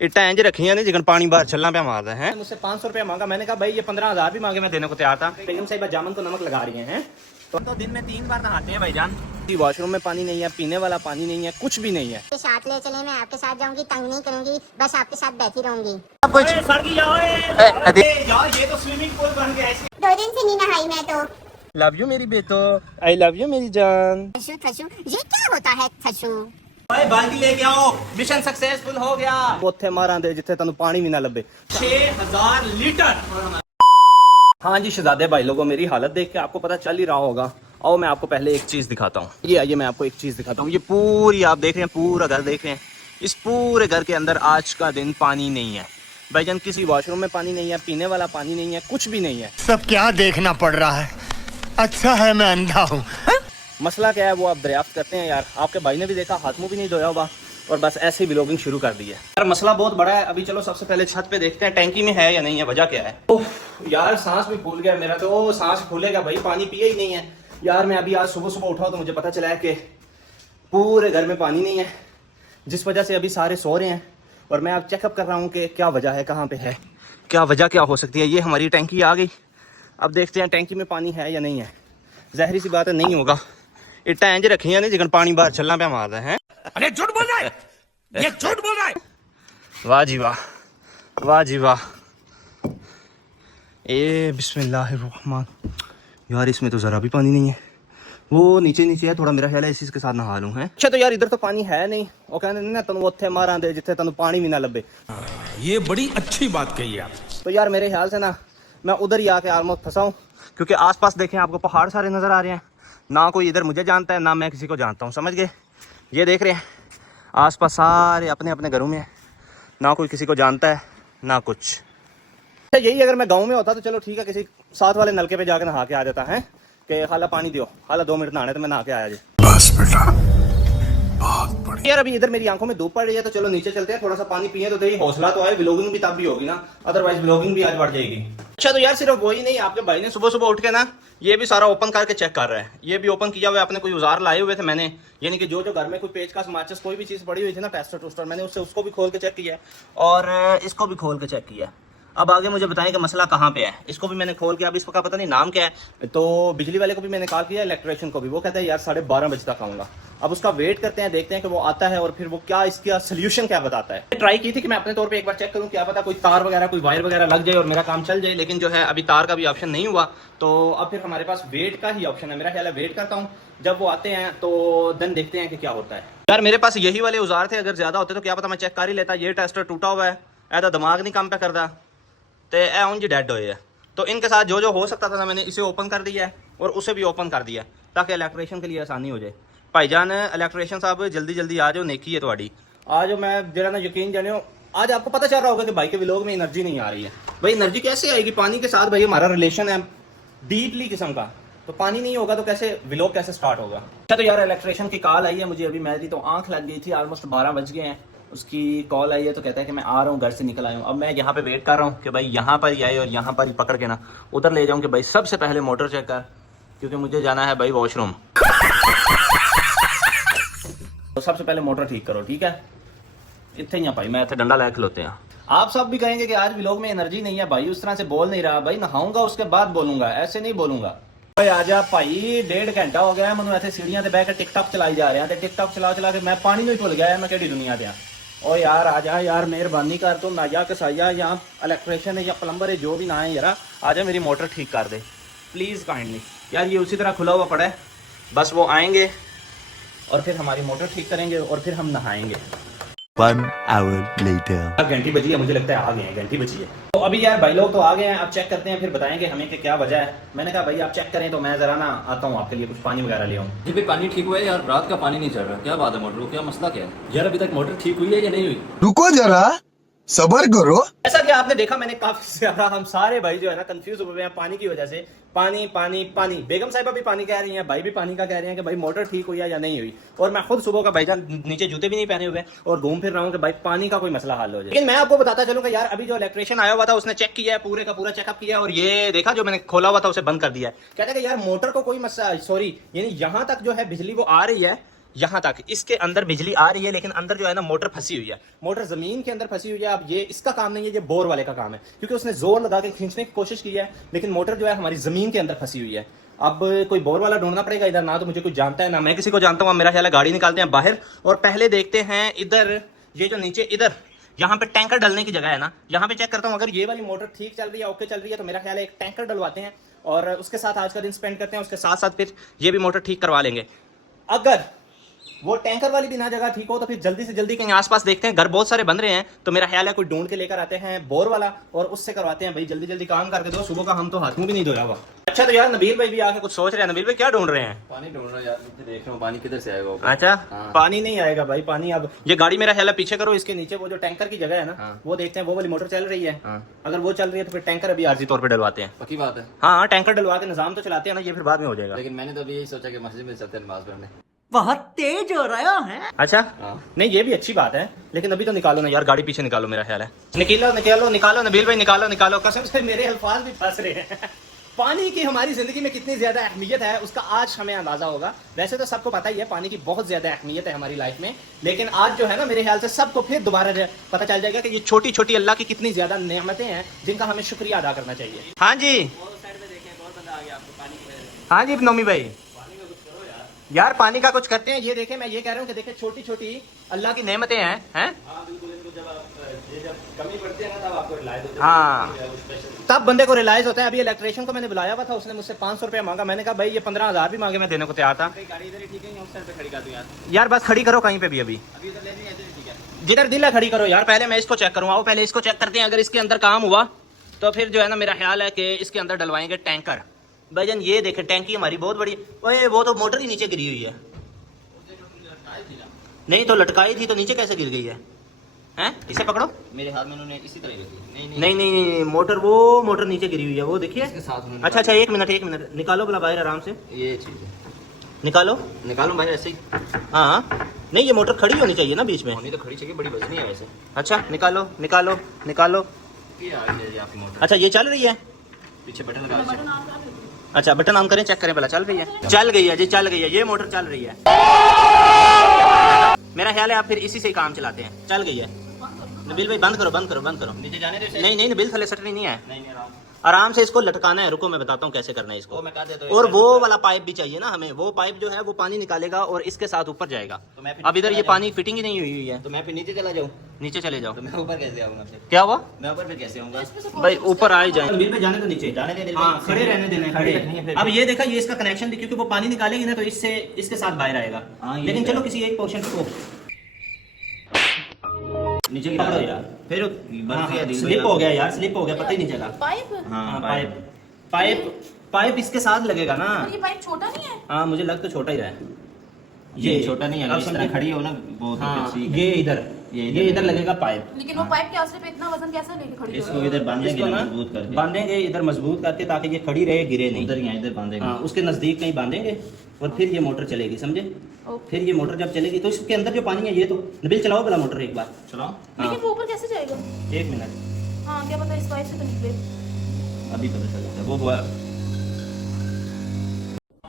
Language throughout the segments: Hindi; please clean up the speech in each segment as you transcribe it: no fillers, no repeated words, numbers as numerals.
इट्टा इंज रखियां नहीं जिकन पानी बाहर छल्ला पे मारदा है। मुझसे 500 रुपया मांगा, मैंने कहा भाई ये 15,000 भी मांगे मैं देने को तैयार था। बेगम साहिबा जामन को नमक लगा रही हैं। तो दिन में 3 बार नहाते हैं भाईजान। वॉशरूम में पानी नहीं है, पीने वाला पानी नहीं है, कुछ भी नहीं है। साथ ले चले, मैं आपके साथ जाऊंगी, तंग नहीं करूंगी, बस आपके साथ बैठी रहूंगी। ये तो स्विमिंग पूल बन गया है। 2 दिन से नहीं नहाई मैं तो। लव यू मेरी बेटो, आई लव यू मेरी जान। थशू थशू, ये क्या होता है थशू? भाई बाल्टी लेके आओ, मिशन सक्सेसफुल हो गया। ਉੱਥੇ ਮਾਰਾਂ ਦੇ ਜਿੱਥੇ ਤੁਹਾਨੂੰ पानी भी ना लभे। 6000 लीटर। हाँ जी शहजादे भाई लोगों, मेरी हालत देख के आपको पता चल ही रहा होगा। आओ मैं आपको पहले एक चीज दिखाता हूँ। ये आइए मैं आपको एक चीज दिखाता हूँ। ये पूरी आप देख रहे हैं, पूरा घर देख रहे हैं। इस पूरे घर के अंदर आज का दिन पानी नहीं है भाईजान। किसी वॉशरूम में पानी नहीं है, पीने वाला पानी नहीं है, कुछ भी नहीं है। सब क्या देखना पड़ रहा है? अच्छा है मैं अंधा हूँ। मसला क्या है वो आप दरियाफ्त करते हैं यार। आपके भाई ने भी देखा, हाथ मुंह भी नहीं धोया होगा और बस ऐसे ही व्लॉगिंग शुरू कर दी है यार। मसला बहुत बड़ा है। अभी चलो सबसे पहले छत पे देखते हैं टैंकी में है या नहीं है, वजह क्या है। ओह यार सांस भी फूल गया मेरा तो। सांस फूलेगा भाई, पानी पिए ही नहीं है यार। मैं अभी आज सुबह सुबह उठा तो मुझे पता चला है कि पूरे घर में पानी नहीं है, जिस वजह से अभी सारे सो रहे हैं। और मैं अब चेकअप कर रहा हूँ कि क्या वजह है, कहाँ पे है, क्या वजह क्या हो सकती है। ये हमारी टैंकी आ गई। अब देखते हैं टैंकी में पानी है या नहीं है। ज़ाहिर सी बात है नहीं होगा। इट्टा इंज रखियां नहीं जिकन पानी बाहर छल्ला पे मारदा है। अरे झूठ बोल रहा है, ये झूठ बोल रहा है। वाह जी वाह, वाह जी वाह। ए बिस्मिल्लाहिर्रहमान। यार इसमें तो ज़रा भी पानी नहीं है। वो नीचे नीचे है थोड़ा, मेरा ख्याल है इसी के साथ नहा लूँ है। अच्छा तो यार इधर तो पानी है नहीं। वो कहते ना तुम उत्थे मारा दे जिथे तुम पानी भी ना लभे। ये बड़ी अच्छी बात कही आप। तो यार मेरे ख्याल से ना मैं उधर ही आके आलमोस्ट फंसा हूँ, क्योंकि आसपास देखें आपको पहाड़ सारे नज़र आ रहे हैं। ना कोई इधर मुझे जानता है, ना मैं किसी को जानता हूँ, समझ गए। ये देख रहे हैं आसपास सारे अपने अपने घरों में है, ना कोई किसी को जानता है ना कुछ। यही अगर मैं गांव में होता तो चलो ठीक है, किसी साथ वाले नलके पे जाकर नहा के आ जाता है कि खाला पानी दियो, खाला 2 मिनट नहाने तो मैं नहा के आया जी। बस बेटा बहुत बढ़िया। यार अभी इधर मेरी आंखों में धूप पड़ रही है तो चलो नीचे चलते हैं, थोड़ा सा पानी पिए तो दे हौसला तो आए। व्लॉगिंग भी तब भी होगी ना, अदरवाइज व्लॉगिंग भी आज बढ़ जाएगी। अच्छा तो यार सिर्फ वही नहीं, आपके भाई ने सुबह सुबह उठ के ना ये भी सारा ओपन करके चेक कर रहा है। ये भी ओपन किया हुआ है, अपने कोई औजार लाए हुए थे मैंने, यानी कि जो घर में कोई पेचकस माचिस कोई भी चीज़ पड़ी हुई थी ना, टेस्टर टूस्टर, मैंने उसको भी खोल के चेक किया और इसको भी खोल के चेक किया। अब आगे मुझे बताएं कि मसला कहाँ पे है। इसको भी मैंने खोल के, अब इसका पता नहीं नाम क्या है। तो बिजली वाले को भी मैंने कॉल किया, इलेक्ट्रिशियन को भी। वो कहता है यार 12:30 बजे तक आऊँगा। अब उसका वेट करते हैं, देखते हैं कि वो आता है और फिर वो क्या इसका सोल्यूशन क्या बताता है। ट्राई की थी कि मैं अपने तौर पे एक बार चेक करूं, क्या पता कोई तार वगैरह कोई वायर वगैरह लग जाए और मेरा काम चल जाए। लेकिन जो है अभी तार का भी ऑप्शन नहीं हुआ, तो अब फिर हमारे पास वेट का ही ऑप्शन है। मेरा ख्याल है वेट करता हूँ, जब वो आते हैं तो देन देखते हैं कि क्या होता है। यार मेरे पास यही वाले औजार थे, अगर ज्यादा होते तो क्या पता मैं चेक कर ही लेता। ये टेस्टर टूटा हुआ है, ऐसा दिमाग नहीं काम पे करता तो ए उंज डेड हुए है। तो इनके साथ जो जो हो सकता था मैंने इसे ओपन कर दिया है और उसे भी ओपन कर दिया ताकि इलेक्ट्रिशियन के लिए आसानी हो जाए। भाईजान इलेक्ट्रिशियन साहब जल्दी जल्दी आ जाओ, नेकी है थोड़ी। आज मैं जरा ना यकीन जाने हो, आज आपको पता चल रहा होगा कि भाई के व्लॉग में एनर्जी नहीं आ रही है। भाई एनर्जी कैसे आएगी? पानी के साथ भाई हमारा रिलेशन है डीपली किस्म का, तो पानी नहीं होगा तो कैसे व्लॉग कैसे स्टार्ट होगा। अच्छा तो यार इलेक्ट्रिशियन की कॉल आई है मुझे अभी, मेरी तो आंख लग गई थी, ऑलमोस्ट 12 बज गए हैं। उसकी कॉल आई है तो कहता है कि मैं आ रहा हूँ, घर से निकल आया हूँ। अब मैं यहाँ पे वेट कर रहा हूँ कि भाई यहाँ पर ही आए और यहाँ पर ही पकड़ के ना उधर ले जाऊँ कि भाई सबसे पहले मोटर चेक कर, क्योंकि मुझे जाना है भाई वॉशरूम। तो सबसे पहले मोटर ठीक करो, ठीक है। इतने ही भाई, मैं इतने डंडा लगा खिलोते हैं। आप सब भी कहेंगे कि आज व्लॉग में एनर्जी नहीं है भाई, उस तरह से बोल नहीं रहा भाई। नहाऊंगा उसके बाद बोलूंगा, ऐसे नहीं बोलूंगा भाई। आजा भाई, 1.5 घंटा हो गया मैं ऐसे सीढ़ियां से बैठ टिकटॉक चलाई जा रहे हैं। टिकटॉक चला चला के मैं पानी में भूल गया मैं केड़ी दुनिया पे। ओ यार आजा यार, मेहरबानी कर, तो नाया कसाइया या इलेक्ट्रिशियन है या प्लम्बर है, जो भी ना है यार, आजा मेरी मोटर ठीक कर दे प्लीज़ काइंडली। यार ये उसी तरह खुला हुआ पड़ा है, बस वो आएंगे और फिर हमारी मोटर ठीक करेंगे और फिर हम नहाएंगे। 1 hour later. अब घंटी बजी है, मुझे लगता है आ गए हैं, घंटी बजी है। तो अभी यार भाई लोग तो आ गए हैं, अब चेक करते हैं फिर बताएंगे हमें कि क्या वजह है। मैंने कहा भाई आप चेक करें तो मैं जरा ना आता हूँ आपके लिए कुछ पानी वगैरह ले आऊँ। जी भाई पानी ठीक हुआ है यार, रात का पानी नहीं चल रहा। क्या बात है मोटर को, क्या मसला क्या है यार? अभी तक मोटर ठीक हुई है या नहीं हुई? रुको जरा सबर करो। ऐसा कि आपने देखा मैंने काफी ज्यादा, हम सारे भाई जो है ना कंफ्यूज हुए हैं पानी की वजह से। पानी पानी पानी, बेगम साहिबा भी पानी कह रही हैं, भाई भी पानी का कह रहे हैं कि भाई मोटर ठीक हुई है या नहीं हुई। और मैं खुद सुबह का भाईजान नीचे जूते भी नहीं पहने हुए और घूम फिर रहा हूँ कि भाई पानी का कोई मसला हल हो जाए। लेकिन मैं आपको बताता चलूंगा यार, अभी जो इलेक्ट्रिशियन आया हुआ था उसने चेक किया है, पूरे का पूरा चेकअप किया और ये देखा जो मैंने खोला हुआ था उसे बंद कर दिया है। कहते हैं कि यार मोटर को कोई मसला, सॉरी यानी यहाँ तक जो है बिजली वो आ रही है यहाँ तक इसके अंदर बिजली आ रही है, लेकिन अंदर जो है ना मोटर फंसी हुई है, मोटर जमीन के अंदर फंसी हुई है। अब ये इसका काम नहीं है, ये बोर वाले का काम है, क्योंकि उसने जोर लगा के खींचने की कोशिश की है, लेकिन मोटर जो है हमारी जमीन के अंदर फंसी हुई है। अब कोई बोर वाला ढूंढना पड़ेगा इधर, ना तो मुझे कुछ जानता है ना मैं किसी को जानता हूँ। मेरा ख्याल है गाड़ी निकालते हैं बाहर और पहले देखते हैं इधर, ये जो नीचे इधर यहाँ पे टैंकर डलने की जगह है ना, यहाँ पे चेक करता हूँ। अगर ये वाली मोटर ठीक चल रही है, ओके चल रही है, तो मेरा ख्याल है एक टैंकर डलवाते हैं और उसके साथ आज का दिन स्पेंड करते हैं। उसके साथ साथ फिर ये भी मोटर ठीक करवा लेंगे। अगर वो टैंकर वाली भी ना जगह ठीक हो तो फिर जल्दी से जल्दी कहीं आसपास देखते हैं, घर बहुत सारे बन रहे हैं, तो मेरा ख्याल है कोई ढूंढ के लेकर आते हैं बोर वाला और उससे करवाते हैं। भाई जल्दी जल्दी काम करके दो, सुबह का हम तो हाथ मुंह भी नहीं धोया हुआ। अच्छा तो यार नबील भाई भी आके कुछ सोच रहे हैं। नबील भाई क्या ढूंढ रहे हैं? पानी ढूंढ रहा हूँ यार, देख रहा हूँ पानी किधर से आएगा ऊपर। अच्छा हाँ। पानी नहीं आएगा भाई, पानी अब ये गाड़ी मेरा ख्याल है पीछे करो, इसके नीचे वो जो टैंकर की जगह है ना, हाँ। वो देखते हैं वो वाली मोटर चल रही है। हाँ। अगर वो चल रही है तो फिर टैंकर अभी आर्जी तौर पे डलवाते हैं। पक्की बात है। हाँ टैंकर डलवा के निजाम तो चलाते हैं ना, ये फिर बाद में हो जाएगा। लेकिन मैंने तो अभी यही सोचा कि मस्जिद में चलते हैं नमाज पढ़ने। बहुत तेज हो रहा है। अच्छा हाँ। नहीं ये भी अच्छी बात है, लेकिन अभी तो निकालो ना यार, गाड़ी पीछे निकालो, मेरा ख्याल है निकालो निकालो निकालो नबील भाई निकालो निकालो। कसम से मेरे अल्फाज भी फंस रहे हैं। पानी की हमारी जिंदगी में कितनी ज्यादा अहमियत है उसका आज हमें अंदाजा होगा। वैसे तो सबको पता ही है पानी की बहुत ज्यादा अहमियत है हमारी लाइफ में, लेकिन आज जो है ना मेरे ख्याल से सबको फिर दोबारा पता चल जाएगा कि ये छोटी छोटी अल्लाह की कितनी ज्यादा नेमतें हैं जिनका हमें शुक्रिया अदा करना चाहिए। हाँ जी हाँ जी नोमी भाई, यार पानी का कुछ करते हैं। ये देखें, मैं ये कह रहा हूँ कि देखें छोटी छोटी अल्लाह की नेमतें हैं। जब कमी पड़ती है ना तब आपको रिलाइज होता है। हाँ तब बंदे को रियलाइज होता है। अभी इलेक्ट्रिशियन को मैंने बुलाया हुआ था, उसने मुझसे 500 रुपया मांगा। मैंने कहा भाई ये 15,000 भी मांगे मैं देने को तैयार था। गाड़ी इधर ही ठीक है, उस साइड पे खड़ी कर दूं यार। यार बस खड़ी करो कहीं पे भी, अभी इधर ले नहीं ठीक है। जिधर दिल है खड़ी करो यार। पहले मैं इसको चेक करूँ, आओ पहले इसको चेक करते हैं। अगर इसके अंदर काम हुआ तो फिर जो है ना मेरा ख्याल है कि इसके अंदर डलवाएंगे टैंकर। भाईजान ये देखे टैंकी हमारी बहुत बड़ी, ओए वो तो मोटर ही नीचे गिरी हुई है। नहीं तो लटकाई थी तो नीचे कैसे गिर गई है? हैं इसे पकड़ो। मेरे हाथ में उन्होंने इसी तरह रखी। नहीं नहीं नहीं मोटर, वो मोटर नीचे गिरी हुई है वो देखिए। इसके साथ उन्होंने अच्छा अच्छा एक मिनट निकालो भला बाहर आराम से ये चीज है। निकालो। निकालूं भाई ऐसे ही? हाँ नहीं ये मोटर खड़ी होनी चाहिए ना बीच में। होनी तो खड़ी चाहिए, बड़ी वजनी है वैसे। अच्छा निकालो निकालो निकालो। ये आ गई है आपकी मोटर। अच्छा ये चल रही है, पीछे बटन लगा दीजिए। अच्छा बटन ऑन करें, चेक करें भला चल रही है। चल गई है जी, चल गई है, ये मोटर चल रही है। मेरा ख्याल है आप फिर इसी से ही काम चलाते हैं। चल गई है नबील भाई, बंद करो बंद करो बंद करो। नीचे जाने दे। नहीं नहीं नबील थले सटनी नहीं है, नहीं आराम। आराम से इसको लटकाना है। रुको मैं बताता हूँ कैसे करना है इसको। वो मैं कर देता हूँ। और वो वाला पाइप भी चाहिए ना हमें, वो पाइप जो है वो पानी निकालेगा और इसके साथ ऊपर जाएगा। तो मैं फिर अब इधर ये नीचे पानी फिटिंग ही नहीं हुई है। तो मैं फिर नीचे चला जाऊँ? नीचे चले जाओ। तो मैं ऊपर कैसे आऊँगा फिर? क्या हुआ? मैं ऊपर फिर कैसे आऊँगा? भाई ऊपर आए जाए। नबील भाई जाने तो नीचे जाने दे। हाँ खड़े रहने देने खड़े खड़े। अब ये देखा ये इसका कनेक्शन, क्योंकि वो पानी निकालेगी ना तो इससे इसके साथ बाहर आएगा। हाँ, ये लेकिन भी चलो है। किसी एक पोर्शन को नीचे पकड़ो यार, फिर स्लिप हो गया यार, स्लिप हो गया, पता ही नहीं चला। पाइप हाँ पाइप पाइप पाइप इसके साथ लगेगा ना। ये पाइप छोटा नहीं है? हाँ मुझे लग तो छोटा ही रहा है। ये छोटा नहीं है, अब इस तरह समझे? खड़ी हो ना वो तो हाँ फिर ठीक है। ये इधर ये इधर लगेगा पाइप। लेकिन वो पाइप के आसरे पे इतना वजन कैसे लेके खड़ी हो इसको रही है? इधर बांधेंगे इसको ना ना मजबूत करके। बांधेंगे इधर मजबूत करके ताकि ये खड़ी रहे, गिरे नहीं। उधर यहाँ इधर बांधेंगे। हाँ उसके नजदीक कहीं बांधेंगे और फिर ये मोटर चलेगी, समझे? ओके। फिर ये मोटर जब चलेगी तो इसके अंदर जो पानी है ये तो नबील चलाओ भला मोटर एक बार। चलाओ। हाँ लेकिन वो ऊपर कैसे जाएगा? एक मिनट हाँ क्या पता इस पाइप से तो निकले। अभी पता चला वो हुआ।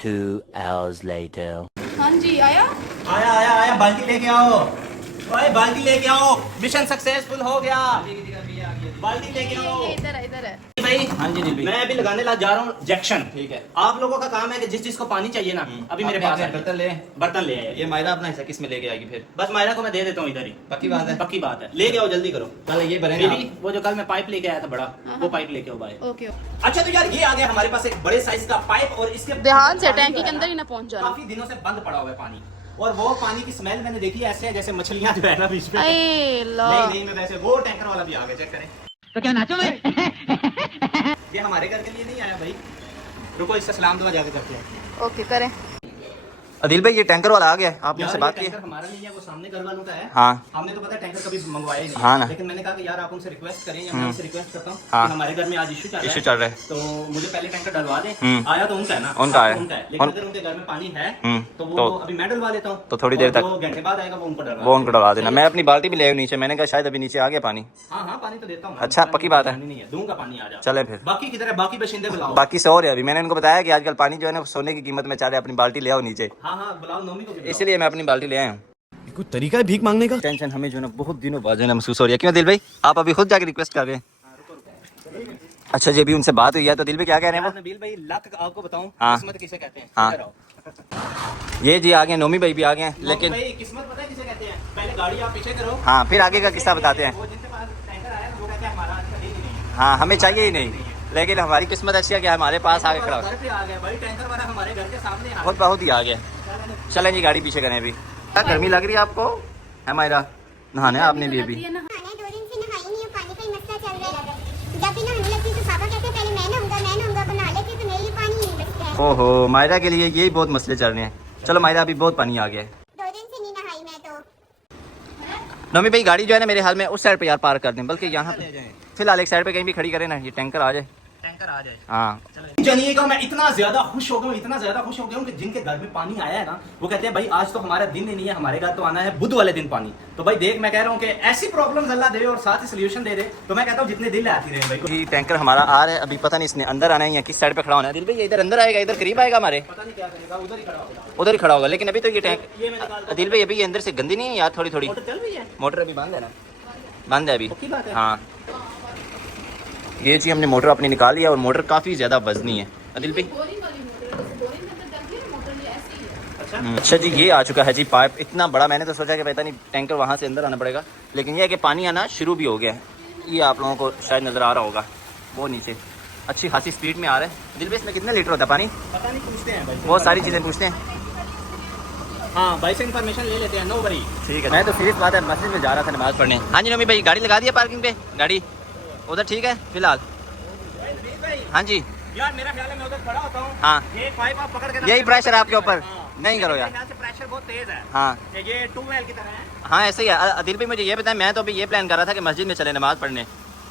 2 hours later. हाँ जी आया? आया आया आया, बाल्टी लेके आओ। ओए बाल्टी लेके आओ, मिशन सक्सेसफुल हो गया। बाल्टी लेके आओ इधर है। भाई। हाँ जी जी मैं अभी लगाने ला जा रहा हूँ जैक्शन। ठीक है। आप लोगों का काम है कि जिस चीज को पानी चाहिए ना अभी मेरे पास है, बर्तन ले। बर्तन ले आए। ये मायरा अपना हिस्सा किस में लेके आएगी फिर? बस मायरा को मैं दे देता हूँ इधर ही। पक्की बात है? पक्की बात है, लेके आओ जल्दी करो। चलो ये बनेगा। बेबी वो जो कल मैं पाइप लेके आया था बड़ा, वो पाइप लेके आओ बाहर। ओके। अच्छा तो यार ये आ गया हमारे पास एक बड़े साइज का पाइप और इसके ध्यान से पानी टैंकी जो के है अंदर ही ना पहुंच जाना। काफी दिनों से बंद पड़ा हुआ है पानी, और वो पानी की स्मेल मैंने देखी ऐसे है जैसे मछलियां जो है ना बीच में। अरे नहीं नहीं मैं वैसे, वो टैंकर वाला भी आ गया, चेक करें। तो क्या नाचो मैं? ये हमारे घर के लिए नहीं आया भाई। रुको इससे सलाम दुआ जाके करते हैं। ओके करें। अदिल भाई ये टैंकर वाला आ गया, आपने यार उससे ये बात की? टैंकर हमारा नहीं है, वो सामने घर वालों का है। हाँ हमने तो पता है टैंकर कभी मंगवाया ही नहीं। हाँ ना। लेकिन मैंने कहा कि यार आप उनसे रिक्वेस्ट करें, या मैं उनसे रिक्वेस्ट करता हूँ हाँ। कि हमारे घर में आज इशू चल इशू चल रहा है। तो मुझे पहले टैंकर डलवा दें। आया तो उनका है ना? उनका है। उनका है, लेकिन अगर उनके घर में पानी है तो वो तो अभी मैं डलवा लेता हूँ। तो थोड़ी देर तक 2 घंटे बाद आएगा, वो उनको डलवा वो उनको डलवा देना। मैं अपनी बाल्टी भी ले आई नीचे, मैंने कहा शायद अभी नीचे आ गया पानी। हाँ हाँ पानी तो देता हूँ। अच्छा, पक्की बात है। नहीं है, दूंगा पानी आ जा। चले फिर। बाकी किधर है? बाकी बशिंदे बुलाओ। बाकी से और है, अभी मैंने इनको बताया कि आजकल पानी जो है ना सोने की कीमत में चाह रहे, अपनी बाल्टी ले आओ नीचे। हाँ हाँ हाँ बुलाओ नोमी को भी बुलाओ। इसलिए मैं अपनी बाल्टी ले आया हूँ। कोई तरीका है भीख मांगने का? टेंशन हमें जो है ना बहुत दिनों बाद जो है ना महसूस हो रही है। क्यों दिल भाई, आप अभी खुद जाके रिक्वेस्ट कर रहे हैं? अच्छा जी, अभी उनसे बात हुई है तो दिल भाई क्या कह रहे हैं वो? नबील भाई लक आपको बताऊं हाँ। किस्मत किसे कहते हैं? हाँ। इधर आओ। ये जी आ गए, नोमी भाई भी आ गए हैं, नोमी लेकिन भाई किस्मत पता है किसे कहते हैं? पहले गाड़ी आप पीछे करो। हाँ फिर आगे का किस्सा बताते हैं। वो जिनके पास टैंकर आया वो कहते हैं हमारा आज का दिन ही नहीं है। हाँ हमें चाहिए ही नहीं, लेकिन हमारी किस्मत अच्छी है कि हमारे पास आगे खड़ा हो। घर पे आ गया भाई, टैंकर वाला हमारे घर के सामने आ बहुत बहुत ही आ गया। चलें जी गाड़ी पीछे करें अभी। क्या गर्मी लग रही है आपको? है मायरा, नहाना है आपने भी अभी? नहाना 2 दिन से नहाई नहीं हूँ, पानी का ही मसला चल रहा है। जब भी नहाने लगती तो पापा कहते हैं पहले मैं नहाऊंगा बना लेती तो मेरे लिए पानी नहीं बचता है। ओहो, मायरा के लिए यही बहुत मसले चल रहे हैं। चलो मायरा, अभी बहुत पानी आ गया है। 2 दिन से नहीं नहाई मैं तो। नोमी भाई गाड़ी जो है ना मेरे हाल में उस साइड पे यार पार्क कर दें, बल्कि यहाँ पे फिलहाल एक साइड पे कहीं भी खड़ी करें ना, ये टैंकर आ जाए। टैंकर आ जाए। हाँ जानिएगा मैं इतना ज्यादा खुश हो गया हूँ कि जिनके घर में पानी आया है ना वो कहते हैं भाई आज तो हमारा दिन ही नहीं है, हमारे घर तो आना है बुध वाले दिन पानी। तो भाई देख मैं कह रहा हूँ कि ऐसी प्रॉब्लम्स अल्लाह दे और साथ ही सोल्यूशन दे दे। तो मैं कहता हूँ जितने दिल आती रहे भाई। जी टैंकर हमारा आ रहा है, अभी पता नहीं इसने अंदर आना है या किस साइड पे खड़ा होना है। दिल भाई ये इधर अंदर आएगा, इधर करीब आएगा हमारे, पता नहीं क्या करेगा, उधर ही खड़ा होगा। उधर ही खड़ा होगा। लेकिन अभी तो ये टैंक ये मैं निकाल दिल भाई अभी ये अंदर से गंदी नहीं है यार, थोड़ी थोड़ी मोटर चल रही है। मोटर अभी बंद है ना, बंद है अभी। पक्की बात है। हाँ ये जी हमने मोटर अपनी निकाल लिया और मोटर काफ़ी ज़्यादा वजनी है दिल भाई। अच्छा जी ये आ चुका है जी पाइप इतना बड़ा, मैंने तो सोचा कि पता नहीं टैंकर वहाँ से अंदर आना पड़ेगा, लेकिन ये है कि पानी आना शुरू भी हो गया है। ये आप लोगों को शायद नज़र आ रहा होगा, वो नीचे अच्छी खासी स्पीड में आ रहा है। दिल भाई इसमें कितने लीटर होता है पानी? पता नहीं, पूछते हैं भाई, बहुत सारी चीज़ें पूछते हैं। हाँ भाई से इन्फॉर्मेशन ले लेते हैं। No worry. ठीक है, मैं तो सीरियस बात है मस्जिद में जा रहा था नमाज पढ़ने। हाँ जी नमी भाई गाड़ी लगा दिया पार्किंग पे, गाड़ी उधर ठीक है फिलहाल? हाँ जी यार मेरा ख्याल है मैं उधर खड़ा होता हूँ। हाँ ये पाइप आप पकड़ के ना, यही प्रेशर आपके ऊपर नहीं करो यार। यहाँ से प्रेशर बहुत तेज है। हाँ ये ट्यूबवेल की तरह है। हाँ ऐसे ही है। दिल भाई मुझे ये बताया, मैं तो अभी ये प्लान कर रहा था कि मस्जिद में चले नमाज पढ़ने।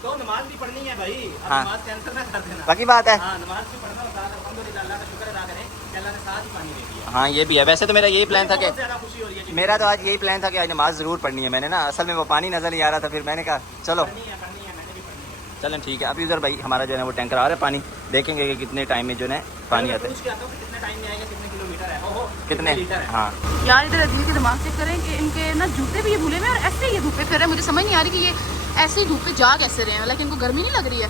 तो नमाज भी पढ़नी है भाई, अब हाँ। नमाज कैंसिल ना कर देना। बाकी बात है। हाँ नमाज भी पढ़ना होता है, अल्हम्दुलिल्लाह अल्लाह का शुक्र अदा करें कि अल्लाह ने साथ ही पानी दे दिया। हाँ ये भी है। वैसे तो मेरा यही प्लान था कि बहुत ज्यादा खुशी हो रही है जी। मेरा तो आज यही प्लान था कि आज नमाज ज़रूर पढ़नी है। मैंने ना असल में वो पानी नज़र नहीं आ रहा था, फिर मैंने कहा चलो पढ़नी है, मैंने भी पढ़नी है। चलें ठीक है। अभी उधर भाई हमारा जो है ना वो टैंकर आ रहा है, पानी देखेंगे कि कितने टाइम में जो है पानी आता है, पूछ के आता हूँ कि कितने टाइम में आएगा, कितने किलोमीटर है, ओहो कितने लीटर है। हाँ यार इधर अदील के दिमाग से करें कि इनके ना जूते भी ये भूले में और ऐसे ये धूप पे फिर रहे हैं। मुझे समझ नहीं आ रही कि ये ऐसे ही धूप पे जा कैसे रहे हैं, लेकिन इनको गर्मी नहीं लग रही है।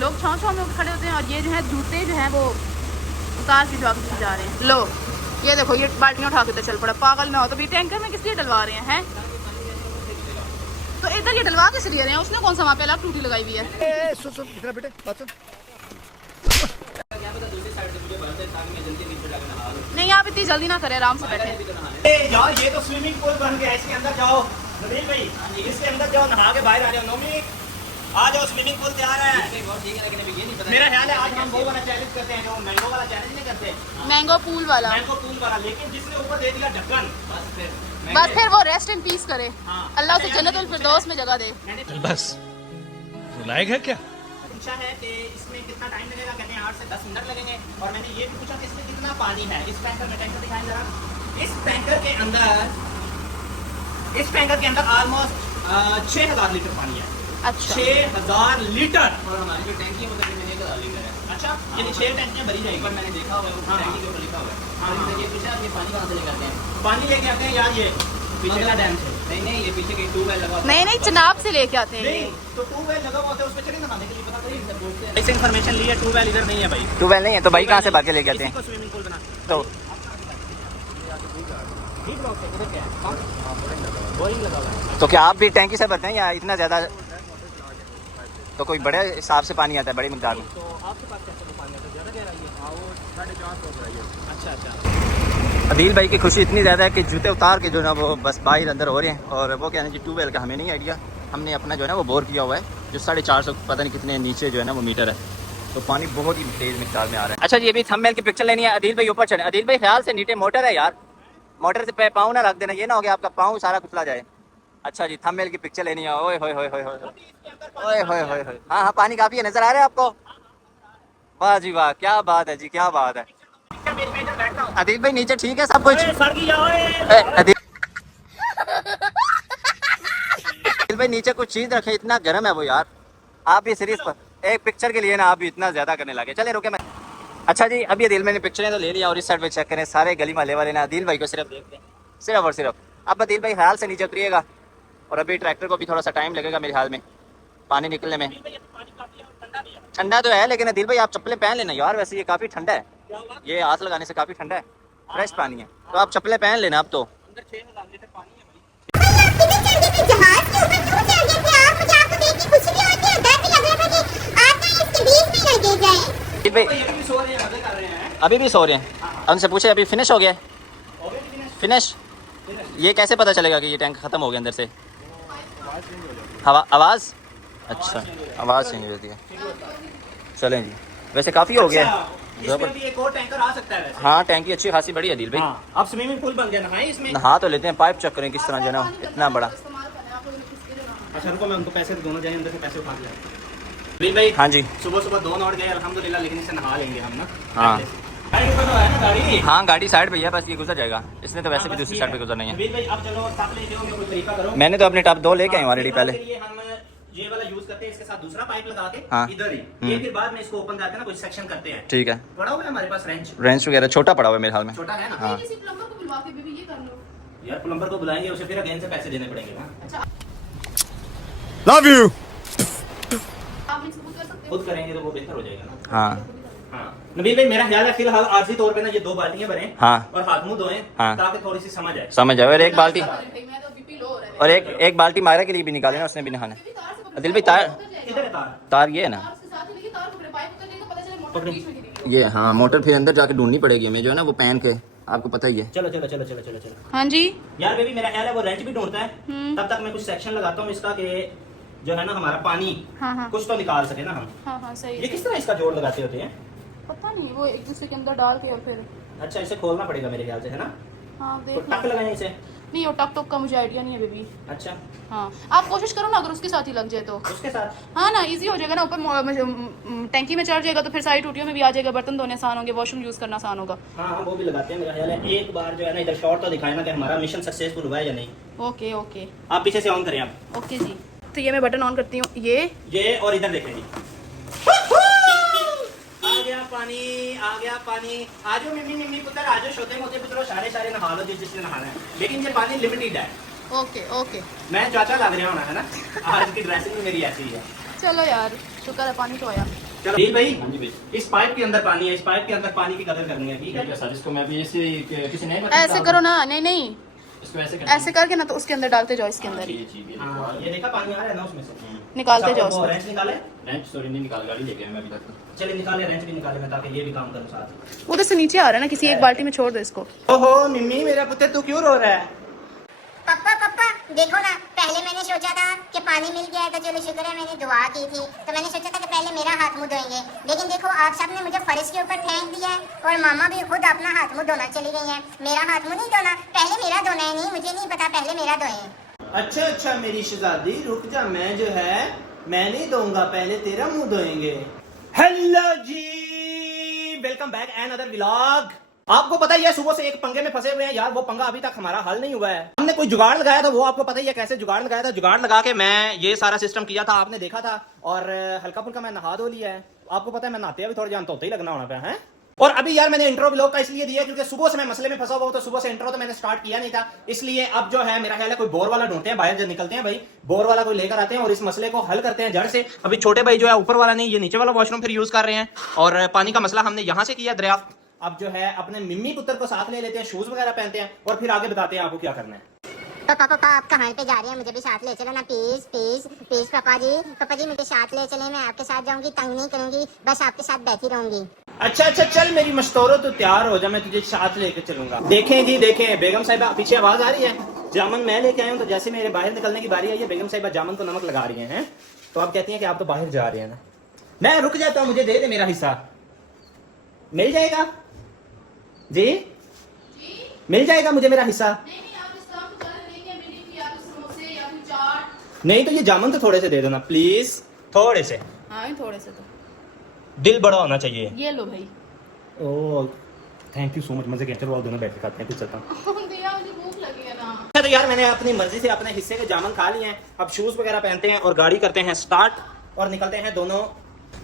लोग छाँव छाँव में होकर खड़े होते हैं और ये जो है जूते जो है वो उतार के जॉग जा रहे हैं। लो ये देखो ये बाल्टियाँ उठा के तो चल पड़ा, पागल ना हो तो भी टैंकर में किस लिए डलवा रहे हैं? तो इधर ये डलवा किस लिए रहे हैं? उसने कौन सा वहाँ पे अलग टूटी लगाई हुई है? नहीं आप इतनी जल्दी ना करें, आराम से बैठे। यार ये तो स्विमिंग पूल बन गया, इसके अंदर जाओ नबील भाई, इसके अंदर जाओ, नहा के बाहर आ जाओ। नोमी आ जाओ, स्विमिंग पूल तैयार है। मेरा ख्याल है आज हम वो वाला चैलेंज करते हैं जो मैंगो वाला चैलेंज नहीं करते, मैंगो पूल वाला। मैंगो पूल वाला, लेकिन जिसने ऊपर दे दिया ढक्कन बस फिर वो रेस्ट इन पीस करे। हाँ। अल्लाह उसे जन्नतुल फिरदौस में जगह दे। मैंने बस लायक है क्या? पूछा है कि इसमें कितना टाइम लगेगा, कहते हैं 8 से 10 मिनट लगेंगे। और मैंने ये भी पूछा कि इसमें कितना पानी है इस टैंकर में। टैंकर दिखाएं जरा। इस टैंकर के अंदर ऑलमोस्ट 6000 लीटर पानी है। अच्छा 6000 लीटर। और हमारी जो टैंकी है वो तकरीबन 1000 लीटर है। अच्छा यानी 6 टैंकियां भरी जाएगी। पर मैंने देखा हुआ है वो टैंकी के ऊपर लिखा हुआ है। हाँ मैंने ये पूछा ये पानी कहाँ से लेकर आते हैं? पानी लेके आते हैं यार ये पीछे का डैम से। नहीं ये पीछे के ट्यूबवेल लगा हुआ नहीं चिनाब से लेके आते हैं। नहीं तो ट्यूबवेल लगा हुआ होता है, उसमें चले नहाने के लिए पता करिए। ऐसे इन्फॉर्मेशन ली है, ट्यूबवेल इधर नहीं है भाई। ट्यूबवेल नहीं है तो भाई कहाँ से भाग के लेके आते हैं? स्विमिंग पूल बना तो बोरिंग लगा हुआ है। तो क्या आप भी टैंकी से भरते हैं या इतना ज़्यादा? तो कोई बड़े हिसाब से पानी आता है, बड़ी मिकदार में? तो आपके पास कैसे पानी आता है? ज़्यादा गहराई है? हाँ वो 450 अच्छा। अदील भाई की खुशी इतनी ज़्यादा है कि जूते उतार के जो ना वो बस बाहर अंदर हो रहे हैं। और वो कहना जी ट्यूबवेल का हमें नहीं आइडिया, हमने अपना जो है ना वो बोर किया हुआ है जो 450 पता नहीं कितने नीचे जो है ना वो मीटर है। तो पानी बहुत ही तेज़ मिकदार में आ रहा है। अच्छा जी अभी थंबनेल की पिक्चर लेनी है, अदील भाई ऊपर चढ़े। अदील भाई ख्याल से नीचे मोटर है यार, मोटर से पाँव ना रख देना, ये ना हो गया आपका पाँव सारा कुचला जाए। अच्छा जी थंबनेल की पिक्चर लेनी है। ओए होए होए होए होए ओए होए होए होए। हाँ हाँ पानी काफ़ी है, नज़र आ रहा है आपको? वाह जी वाह, क्या बात है जी, क्या बात है। अदील भाई नीचे ठीक है सब कुछ? अदील भाई नीचे कुछ चीज़ रखे, इतना गर्म है वो यार। आप भी सीरीज पर एक पिक्चर के लिए ना आप भी इतना ज़्यादा करने लगे। चले रुके मैं अच्छा जी, अब ये दिल मैंने पिक्चरें तो ले लिया और इस साइड पे चेक करें, सारे गली मोहल्ले वाले ना आदिल भाई को सिर्फ देखते हैं, सिर्फ और सिर्फ। अब आदिल भाई ख्याल से नीचे उतरिएगा और अभी ट्रैक्टर को भी थोड़ा सा टाइम लगेगा मेरे ख्याल में पानी निकलने में। ठंडा तो है लेकिन आदिल भाई आप चप्पलें पहन लेना यार, वैसे ये काफ़ी ठंडा है, ये हाथ लगाने से काफ़ी ठंडा है, फ्रेश पानी है, तो आप चप्पलें पहन लेना अब तो। जहाज के ऊपर क्यों चढ़ गए थे आप? मुझे आपको देख के खुशी भी होती है, डर भी लग रहा था कि आप कहीं इसके बीच में न गिर जाएं। आदिल भाई अभी भी सो रहे हैं, उनसे पूछे अभी फिनिश हो गया? फिनिश? ये कैसे पता चलेगा कि ये टैंक ख़त्म हो गया अंदर से? हवा आवाज़? अच्छा, आवाज़ चेंज होती है। चलें जी, वैसे काफ़ी हो गया। इसमें भी एक और टैंकर आ सकता है वैसे। हाँ, टैंकी अच्छी खासी बड़ी है दिल भाई। हाँ, अब स्विमिंग पूल बन गया, नहाए इसमें। नहा तो लेते हैं, पाइप चेक करें किस तरह जो है ना इतना बड़ा। अच्छा रुको, मैं उनको पैसे दोनों जाए अंदर से पैसे उठा के भाई। हाँ जी, सुबह सुबह 2 नोट गए अल्हम्दुलिल्लाह, लेकिन इसे नहा लेंगे हम ना। हाँ। गाड़ी ऊपर तो है ना गाड़ी? हाँ गाड़ी साइड पे है, बस ये गुजर जाएगा, इसने तो वैसे भी दूसरी साइड पे गुजरना ही है। नबील भाई अब चलो टप लेके आओ, कोई तरीका करो। मैंने तो अपने टब 2 लेके आए ऑलरेडी पहले। ये हम ये वाला यूज करते हैं, इसके साथ दूसरा पाइप लगा के हाँ। इधर ही, ये फिर बाद में इसको ओपन करके ना कुछ सेक्शन करते हैं। ठीक है, बड़ा हुआ है हमारे पास रेंच रेंच वगैरह छोटा पड़ा हुआ है मेरे हाल में। छोटा है ना। हाँ। किसी प्लम्बर को बुलवा के बेबी ये कर लो। यार प्लम्बर को बुलाएंगे, उसे फिर अगेन से पैसे देने पड़ेंगे ना। Love you. आप इसको कर सकते हो। खुद करेंगे तो वो बेहतर हो जाएगा ना। हाँ हाँ नबील भाई, मेरा ख्याल है फिलहाल आर्जी तौर पे ना ये 2 बाल्टियां भरें हाँ और हाथ मुंह धोएं, हाँ। ताकि थोड़ी सी समझ आए। समझ जाओ। और एक बाल्टी भाई मैं तो बीपी लो हो रहा है। और एक बाल्टी मायरा के लिए भी निकाले ना, उसने भी नहाना है। दिल भाई तार किधर है तार? तार ये है ना, उसके साथ ही लेके तार को पाइप कर देगा, पता चले मोटर बीच में गिरी हुई है। ये हाँ मोटर फिर अंदर जाके ढूंढनी पड़ेगी हमें जो है ना, वो पहन के, आपको पता ही है। चलो चलो चलो चलो चलो चलो। हाँ जी, यार बेबी मेरा ख्याल है वो रेंच भी ढूंढता है, तब तक मैं कुछ सेक्शन लगाता हूँ इसका कि जो है ना हमारा पानी हाँ हाँ कुछ तो निकाल सके ना हम। हाँ हाँ सही ये है। किस तरह इसका जोड़ लगाते होते हैं? पता नहीं, वो एक दूसरे के अंदर डाल के और फिर अच्छा इसे खोलना पड़ेगा मेरे ख्याल से, है ना? हाँ तो देख टक लो। लगाएं इसे। नहीं वो टक टक का मुझे आइडिया नहीं है बेबी। अच्छा हाँ आप कोशिश करो ना, अगर उसके साथ ही लग जाए तो। उसके साथ हाँ ना, इजी हो जाएगा ना, ऊपर टैंकी में चढ़ जाएगा तो फिर सारी टूटियों में भी आ जाएगा, बर्तन धोने आसान होंगे, वॉशरूम यूज करना आसान होगा। हाँ हाँ वो भी लगाते हैं मेरा ख्याल है। एक बार जो है ना इधर शॉट तो दिखाए ना कि हमारा मिशन सक्सेसफुल हुआ है या नहीं। ओके ओके आप पीछे से ऑन करें आप। ओके जी, तो ये मैं बटन ऑन करती हूँ, ये और इधर देखें जी, आ गया पानी, आ गया पानी। आजो मिम्मी मिम्मी पुत्र, आजो छोटे मोटे पुत्रों, सारे सारे नहा लो जिसने नहाना है, लेकिन ये पानी लिमिटेड है। ओके ओके मैं चाचा लग रहा हूँ, है ना? आज की ड्रेसिंग मेरी ऐसी ही है। चलो यार शुक्र है पानी तो आया। चलो दिल भाई, इस पाइप के अंदर पानी है, इस पाइप के अंदर पानी की कदर करनी है, ठीक है सर? इसको मैं भी ऐसे किसी ने ऐसे करो ना, नहीं नहीं इसको ऐसे ऐसे करके ना, तो उसके अंदर डालते जाओ, इसके अंदर ही हाँ, ये देखा पानी आ रहा है ना उसमें से। निकालते अच्छा, जाओ वो उसको। रेंच निकाले? रेंच सॉरी नहीं निकाल, गाड़ी लेके मैं अभी तक। चलिए निकाले, रेंच भी निकाले मैं, ताकि ये भी काम करूँ साथ। उधर से नीचे आ रहा है ना, किसी एक बाल्टी में छोड़ दो इसको। ओहो मिम्मी मेरा पुत्र तू क्यों रो रहा है? पापा पापा देखो ना, पहले मैंने सोचा था कि पानी मिल गया है तो चलो शुक्र है, मैंने दुआ की थी तो मैंने सोचा था कि पहले मेरा हाथ मुंह धोएंगे, लेकिन देखो आप सब ने मुझे फर्श के ऊपर फेंक दिया है और मामा भी खुद अपना हाथ मुंह धोना चली गई हैं। मेरा हाथ मुंह नहीं धोना, पहले मेरा धोना है। नहीं मुझे नहीं पता, पहले मेरा धोएं। अच्छा अच्छा मेरी शहजादी रुक जा, मैं जो है मैं नहीं दूंगा, पहले तेरा मुंह धोएंगे। हेलो जी, welcome back and other vlog. आपको पता ही है सुबह से एक पंगे में फंसे हुए हैं यार, वो पंगा अभी तक हमारा हल नहीं हुआ है। हमने कोई जुगाड़ लगाया था, वो आपको पता ही है कैसे जुगाड़ लगाया था। जुगाड़ लगा के मैं ये सारा सिस्टम किया था, आपने देखा था, और हल्का फुल्का मैं नहा धो लिया है। आपको पता है मैं नहाते अभी थोड़ा जान तो ही लगना होना पे है। और अभी यार मैंने इंट्रो व्लॉग का इसलिए दिया क्योंकि सुबह से मैं मसले में फंसा हुआ हूं, तो सुबह से इंट्रो तो मैंने स्टार्ट किया नहीं था, इसलिए अब जो है मेरा ख्याल है कोई बोर वाला ढूंढते हैं, बाहर जो निकलते हैं भाई, बोर वाला कोई लेकर आते हैं और इस मसले को हल करते हैं जड़ से। अभी छोटे भाई जो है ऊपर वाला नहीं, ये नीचे वाला वॉशरूम फिर यूज कर रहे हैं, और पानी का मसला हमने यहाँ से किया दरियाफ्त। अब जो है अपने मिम्मी पुत्र को साथ ले लेते हैं, शूज वगैरह पहनते हैं और फिर आगे बताते हैं आपको क्या करना है। पापा पापा आप कहाँ पे जा रहे हैं? मुझे भी साथ ले चलो ना प्लीज प्लीज प्लीज। पापा जी मुझे साथ ले चले, मैं आपके साथ जाऊंगी, तंग नहीं करूंगी, बस आपके साथ बैठी रहूंगी। अच्छा अच्छा चल मेरी मस्तौरो, तो तैयार हो जा, मैं तुझे साथ लेकर चलूंगा। देखें जी देखें, बेगम साहिबा पीछे आवाज आ रही है, जामन मैं लेके आया हूँ, तो जैसे मेरे बाहर निकलने की बारी आई है, बेगम साहिबा जामन को नमक लगा रही हैं। तो आप कहती हैं कि आप तो बाहर जा रहे हैं ना, मैं रुक जाता हूँ, मुझे दे दे मेरा हिस्सा। मिल जाएगा जी, मिल जाएगा मुझे मेरा हिस्सा। नहीं तो ये जामुन तो थोड़े से दे दो ना प्लीज, थोड़े से। हाँ थोड़े से तो दिल बड़ा होना चाहिए। ये लो भाई। Oh thank you so much, मजे के। चलो दोनों बैठ के खाते हैं, कुछ चलता हूँ। दिया मुझे भूख लगी है ना। अच्छा तो यार मैंने अपनी मर्जी से अपने हिस्से के जामुन खा लिए हैं, अब शूज वगैरह पहनते हैं और गाड़ी करते हैं स्टार्ट और निकलते हैं दोनों।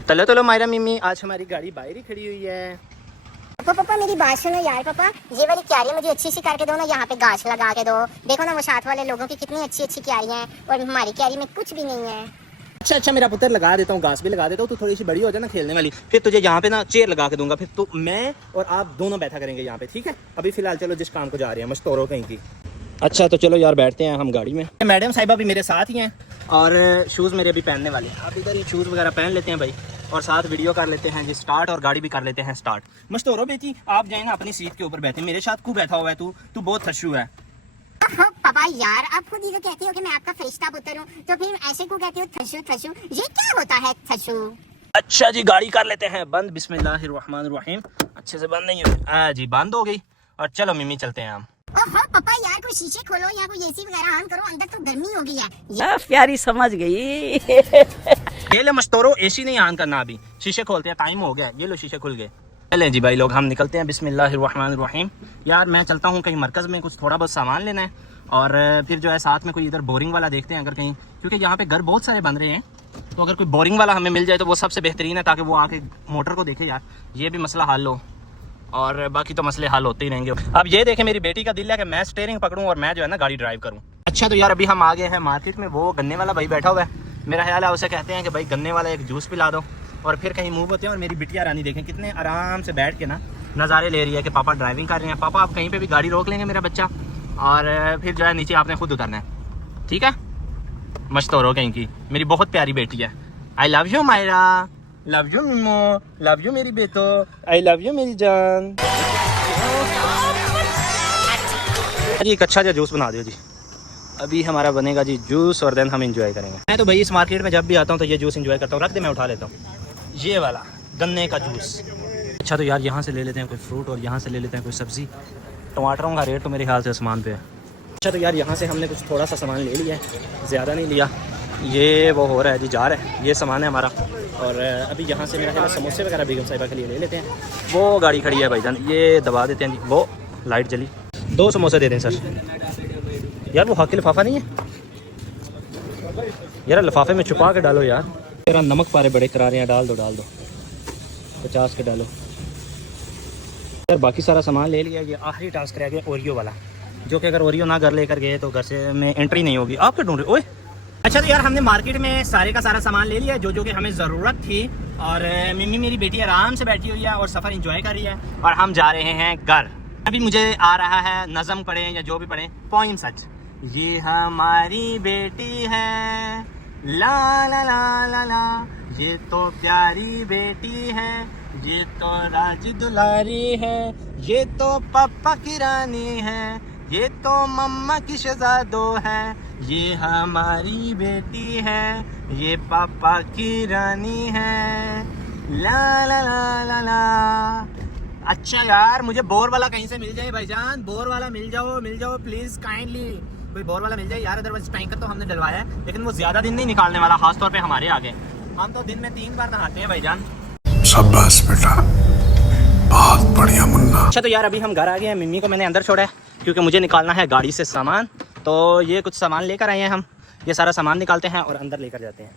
चलो चलो मायरा मिम्मी, आज हमारी गाड़ी बाहर ही खड़ी हुई है। पापा मेरी बात सुनो यार पापा, ये वाली क्यारी मुझे अच्छी सी करके दो ना, यहाँ पे गाछ लगा के दो। देखो ना वो साथ वाले लोगों की कितनी अच्छी अच्छी क्यारियां हैं और हमारी क्यारी में कुछ भी नहीं है। अच्छा मेरा पुत्र, लगा देता हूँ, घास भी लगा देता हूँ, तू थोड़ी सी बड़ी हो जाए ना खेलने वाली, फिर तुझे यहाँ पे ना चेयर लगा के दूंगा, फिर तो मैं और आप दोनों बैठा करेंगे यहाँ पे, ठीक है? अभी फिलहाल चलो जिस काम को जा रहे हैं, मस्तौरो कहीं की। अच्छा तो चलो यार बैठते हैं हम गाड़ी में। मैडम साहिबा भी मेरे साथ ही हैं और शूज़ मेरे अभी पहनने वाले हैं। आप इधर ही शूज़ वगैरह पहन लेते हैं भाई, और साथ वीडियो कर लेते हैं जी स्टार्ट, और गाड़ी भी कर लेते हैं स्टार्ट। मस्तौरो बेटी आप जाए ना अपनी सीट के ऊपर बैठे, मेरे साथ क्यों बैठा हुआ है तू बहुत थशू है। पापा यार आप खुद ही तो कहते हो कि मैं आपका फरिश्ता पुत्र हूँ, तो फिर ऐसे क्यों कहते हो थशू थशू? ये क्या होता है थशू? अच्छा जी गाड़ी कर लेते हैं बंद, बिस्मिल्लाहिर्रहमानिर्रहीम। अच्छे से बंद नहीं हुई जी, बंद हो गई। और चलो मिमी चलते हैं हम। ओहो पापा यार कोई शीशे खोलो या कोई एसी वगैरह ऑन करो, अंदर तो गर्मी हो गई है। प्यारी समझ गई। ये ले मस्तौरो, एसी नहीं ऑन करना, अभी शीशे खोलते हैं, टाइम हो गया। ये लो शीशे खुल गए। चले जी भाई लोग हम निकलते हैं, बिस्मिल्लाहिर्रहमानिर्रहीम। यार मैं चलता हूँ कहीं मरकज़ में, कुछ थोड़ा बहुत सामान लेना है, और फिर जो है साथ में कोई इधर बोरिंग वाला देखते हैं अगर कहीं, क्योंकि यहाँ पे घर बहुत सारे बन रहे हैं, तो अगर कोई बोरिंग वाला हमें मिल जाए तो वो सबसे बेहतरीन है, ताकि वो आके मोटर को देखे यार, ये भी मसला हल हो, और बाकी तो मसले हल होते ही रहेंगे। अब ये देखें मेरी बेटी का दिल है कि मैं स्टीयरिंग पकड़ूं और मैं जो है ना गाड़ी ड्राइव करूं। अच्छा तो यार अभी हम आ गए हैं मार्केट में, वो गन्ने वाला भाई बैठा हुआ है, मेरा ख्याल है उसे कहते हैं कि भाई गन्ने वाला एक जूस पिला दो, और फिर कहीं मूव होते हैं। और मेरी बिटिया रानी देखें कितने आराम से बैठ के ना नज़ारे ले रही है कि पापा ड्राइविंग कर रहे हैं। पापा आप कहीं पर भी गाड़ी रोक लेंगे मेरा बच्चा, और फिर जो है नीचे आपने खुद उतरना है, ठीक है? मस्तौरो कहीं की, मेरी बहुत प्यारी बेटी है। I love you Myra, love you Mimo, love you मेरी बेटो, आई लव यू मेरी जान। जी एक अच्छा सा जूस बना दो जी, अभी हमारा बनेगा जी जूस, और देन हम इंजॉय करेंगे। मैं तो भाई इस मार्केट में जब भी आता हूँ तो ये जूस इंजॉय करता हूँ। रख दे, मैं उठा लेता हूँ ये वाला गन्ने का जूस। अच्छा तो यार यहाँ से ले लेते हैं कोई फ्रूट, और यहाँ से ले लेते हैं कोई सब्ज़ी। टमाटरों का रेट तो मेरे ख्याल से आसमान पे है। अच्छा तो यार यहाँ से हमने कुछ थोड़ा सा सामान ले लिया है, ज़्यादा नहीं लिया। ये वो हो रहा है जी, जा रहा है, ये सामान है हमारा। और अभी यहाँ से मेरा ख्याल समोसे वगैरह बेगम साहिबा के लिए ले लेते हैं। वो गाड़ी खड़ी है भाईजान, ये दबा देते हैं जी, वो लाइट जली। 2 समोसे दे दें सर। यार वो हाथ के लिफाफा नहीं है यार, लिफाफे में छुपा के डालो यार। तेरा नमक पारे बड़े करा रहे हैं, डाल दो 50 के डालो यार। बाकी सारा सामान ले लिया, ये आखिरी टास्क रह गया ओरियो वाला, जो कि अगर ओरियो ना घर लेकर गए तो घर से में एंट्री नहीं होगी। आप क्या ढूंढ रहे हो? ओए अच्छा तो यार हमने मार्केट में सारे का सारा सामान ले लिया जो जो कि हमें ज़रूरत थी, और मिमी मेरी बेटी आराम से बैठी हुई है और सफ़र एंजॉय कर रही है, और हम जा रहे हैं घर। अभी मुझे आ रहा है नज़म पढ़े या जो भी पढ़े, पोइम सच। ये हमारी बेटी है, ला ला ला ला ला, ये तो प्यारी बेटी है, ये तो राज दुलारी है, ये तो पापा की रानी है, ये तो मम्मा की शहजादो है, ये हमारी बेटी है, ये पापा की रानी है, ला ला ला ला ला। अच्छा यार मुझे बोर वाला कहीं से मिल जाए भाईजान, बोर वाला मिल जाओ प्लीज़ काइंडली, कोई बोर वाला मिल जाए यार। अदरवाइज टैंकर तो हमने डलवाया है, लेकिन वो ज़्यादा दिन नहीं निकालने वाला, खासतौर पे हमारे आगे। हम तो दिन में 3 बार नहाते हैं भाईजान। शाबाश बेटा, बहुत बढ़िया मुन्ना। अच्छा तो यार अभी हम घर आ गए हैं, मिम्मी को मैंने अंदर छोड़ा है क्योंकि मुझे निकालना है गाड़ी से सामान। तो ये कुछ सामान लेकर आए हैं हम, ये सारा सामान निकालते हैं और अंदर लेकर जाते हैं।